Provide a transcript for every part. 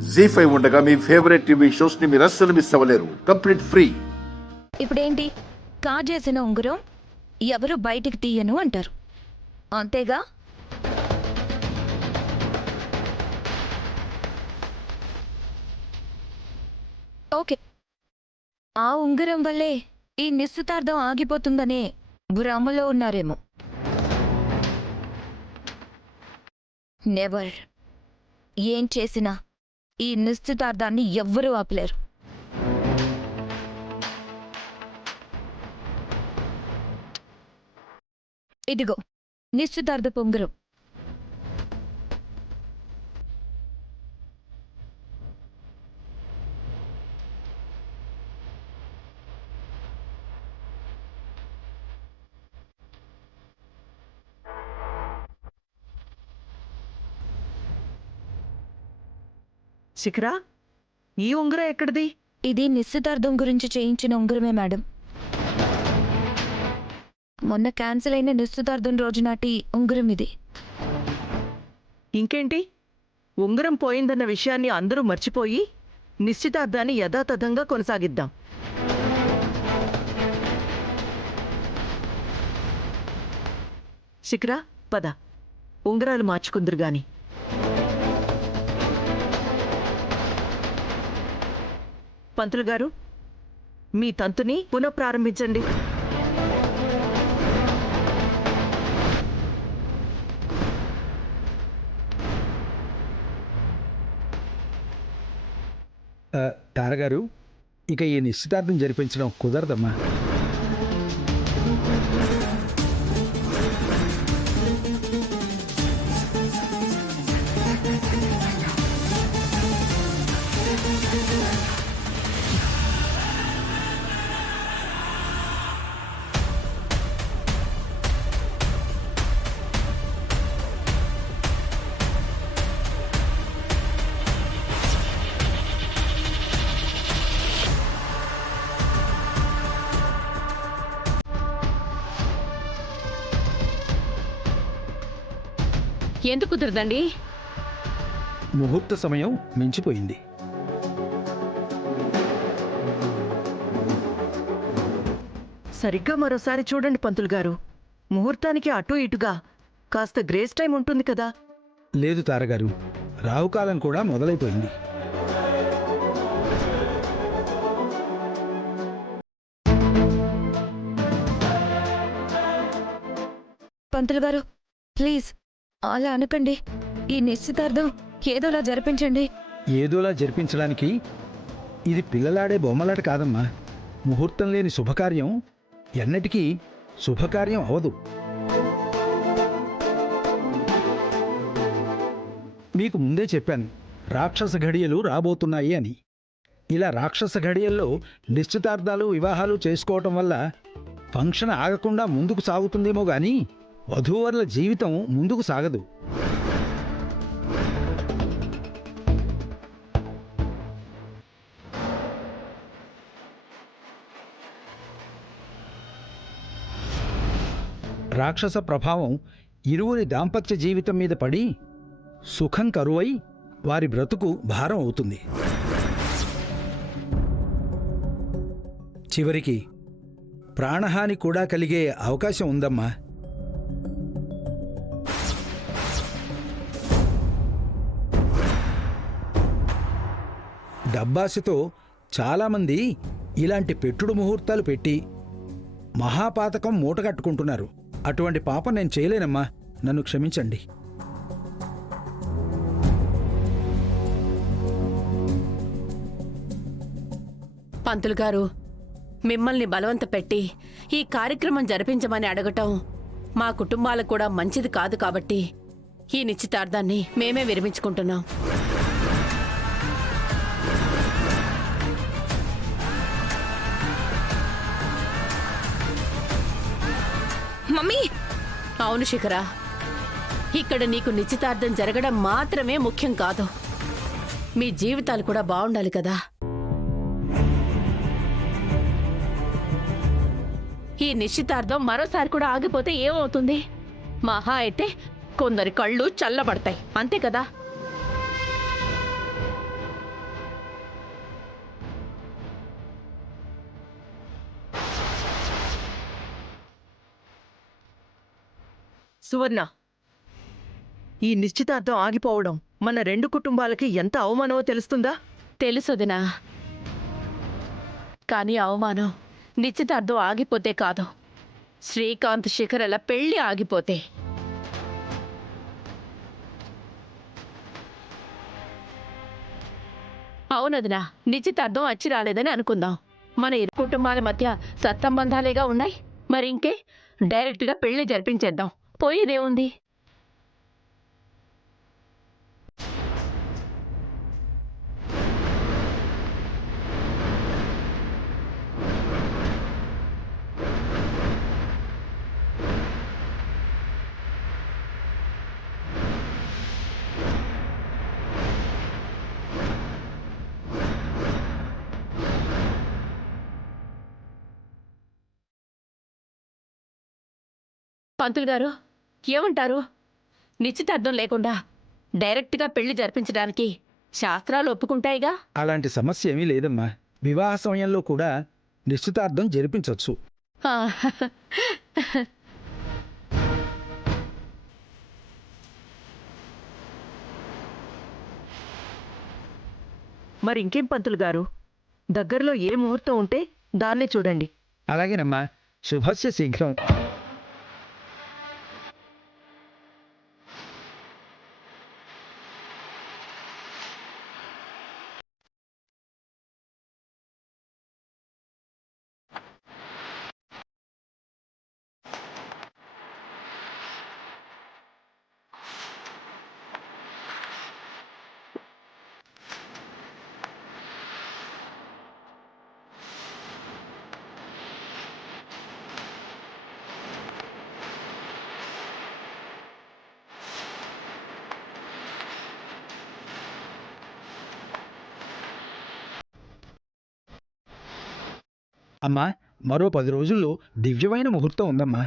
జీ5 ఉండగా మీ favourite TV shows ని మీరు అస్సలు మిస్ అవ్వలేరు. Complete free. ఇప్పుడేంటి, కాజేసిన ఉంగరం ఎవరు బయటికి తీయను అంటారు, అంతేగా? ఓకే, ఆ ఉంగరం వల్లే ఈ నిశ్చితార్థం ఆగిపోతుందనే భ్రమలో ఉన్నారేమో. నెవర్. ఏం చేసినా ఈ నిశ్చితార్థాన్ని ఎవ్వరూ ఆపలేరు. ఇదిగో నిశ్చితార్థ ఉంగరం. శిఖరా, ఈ ఉంగరం ఎక్కడిది? ఇది నిశ్చితార్థం గురించి చేయించిన ఉంగరమే మేడం. మొన్న క్యాన్సిల్ అయిన నిశ్చితార్థం రోజు నాటి ఉంగరం ఇది. ఇంకేంటి, ఉంగరం పోయిందన్న విషయాన్ని అందరూ మర్చిపోయి నిశ్చితార్థాన్ని యథాతథంగా కొనసాగిద్దాం. శిఖరా, పద, ఉంగరాలు మార్చుకుందరు గాని. పంతులు గారు, మీ తంతుని పునఃప్రారంభించండి. తారగారు, ఇక ఈ నిశ్చితార్థం జరిపించడం కుదరదమ్మా. ఎందుకు కుదరదండి? ముహూర్త సమయం మించిపోయింది. సరిగ్గా మరోసారి చూడండి పంతులు గారు, ముహూర్తానికి అటూ ఇటుగా కాస్త గ్రేస్ టైం ఉంటుంది కదా. లేదు తారగారు, రావుకాలం కూడా మొదలైపోయింది. పంతులు గారు, ప్లీజ్ అలా అనకండి. ఈ నిశ్చితార్థం ఏదోలా జరిపించండి. ఏదోలా జరిపించడానికి ఇది పిల్లలాడే బొమ్మలాట కాదమ్మా. ముహూర్తం లేని శుభకార్యం ఎన్నటికీ శుభకార్యం అవదు. మీకు ముందే చెప్పాను, రాక్షస ఘడియలు రాబోతున్నాయి అని. ఇలా రాక్షస ఘడియల్లో నిశ్చితార్థాలు వివాహాలు చేసుకోవటం వల్ల ఫంక్షన్ ఆగకుండా ముందుకు సాగుతుందేమో కానీ వధూవరుల జీవితం ముందుకు సాగదు. రాక్షస ప్రభావం ఇరువురి దాంపత్య జీవితం మీద పడి సుఖం కరువై వారి బ్రతుకు భారం అవుతుంది. చివరికి ప్రాణహాని కూడా కలిగే అవకాశం ఉందమ్మా. డబ్బాసితో చాలామంది ఇలాంటి పెట్టుడు ముహూర్తాలు పెట్టి మహాపాతకం మూటగట్టుకుంటున్నారు. అటువంటి పాపం నేను చేయలేనమ్మా, నన్ను క్షమించండి. పంతులు గారు, మిమ్మల్ని బలవంత పెట్టి ఈ కార్యక్రమం జరిపించమని అడగటం మా కుటుంబాలకు కూడా మంచిది కాదు. కాబట్టి ఈ నిశ్చితార్థాన్ని మేమే విరమించుకుంటున్నాం. మమ్మీ! అవును శిఖరా, ఇక్కడ నీకు నిశ్చితార్థం జరగడం మాత్రమే ముఖ్యం కాదు, మీ జీవితాలు కూడా బాగుండాలి కదా. ఈ నిశ్చితార్థం మరోసారి కూడా ఆగిపోతే ఏమవుతుంది? మహా అయితే కొందరి కళ్ళు చల్లబడతాయి, అంతే కదా. సువర్ణ, ఈ నిశ్చితార్థం ఆగిపోవడం మన 2 కుటుంబాలకి ఎంత అవమానమో తెలుస్తుందా? తెలుసొదినా, కానీ అవమానం నిశ్చితార్థం ఆగిపోతే కాదు, శ్రీకాంత్ శిఖరల పెళ్లి ఆగిపోతే. అవునదినా, నిశ్చితార్థం వచ్చి రాలేదని అనుకుందాం. మన 2 కుటుంబాల మధ్య సత్సంబంధాలేగా ఉన్నాయి. మరి ఇంకే, డైరెక్ట్గా పెళ్లి జరిపించేద్దాం, పోయేదేముంది? పంతులు గారు ఏమంటారు? నిశ్చితార్థం లేకుండా డైరెక్ట్గా పెళ్లి జరిపించడానికి శాస్త్రాలు ఒప్పుకుంటాయిగా? అలాంటి సమస్య ఏమీ లేదమ్మా. వివాహ సమయంలో కూడా నిశ్చితార్థం జరిపించవచ్చు. ఆ, మరి ఇంకేం పంతులు గారు, దగ్గరలో ఏ ముహూర్తం ఉంటే దాన్నే చూడండి. అలాగేనమ్మా, శుభస్య శీఘ్రం. అమ్మా, మరో 10 రోజుల్లో దివ్యమైన ముహూర్తం ఉందమ్మా.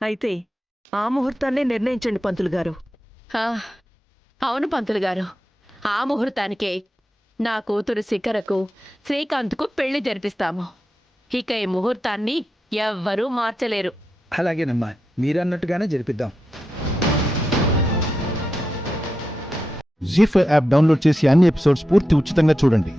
అయితే ఆ ముహూర్తాన్నే నిర్ణయించండి పంతులు గారు. ఆ, అవును పంతులు గారు, ఆ ముహూర్తానికే నా కూతురు శిఖరకు శ్రీకాంత్కు పెళ్లి జరిపిస్తాము. ఇక ఈ ముహూర్తాన్ని ఎవ్వరూ మార్చలేరు. అలాగేనమ్మా, మీరన్నట్టుగానే జరిపిద్దాం. జీ5 యాప్ డౌన్లోడ్ చేసి అన్ని ఎపిసోడ్స్ పూర్తి ఉచితంగా చూడండి.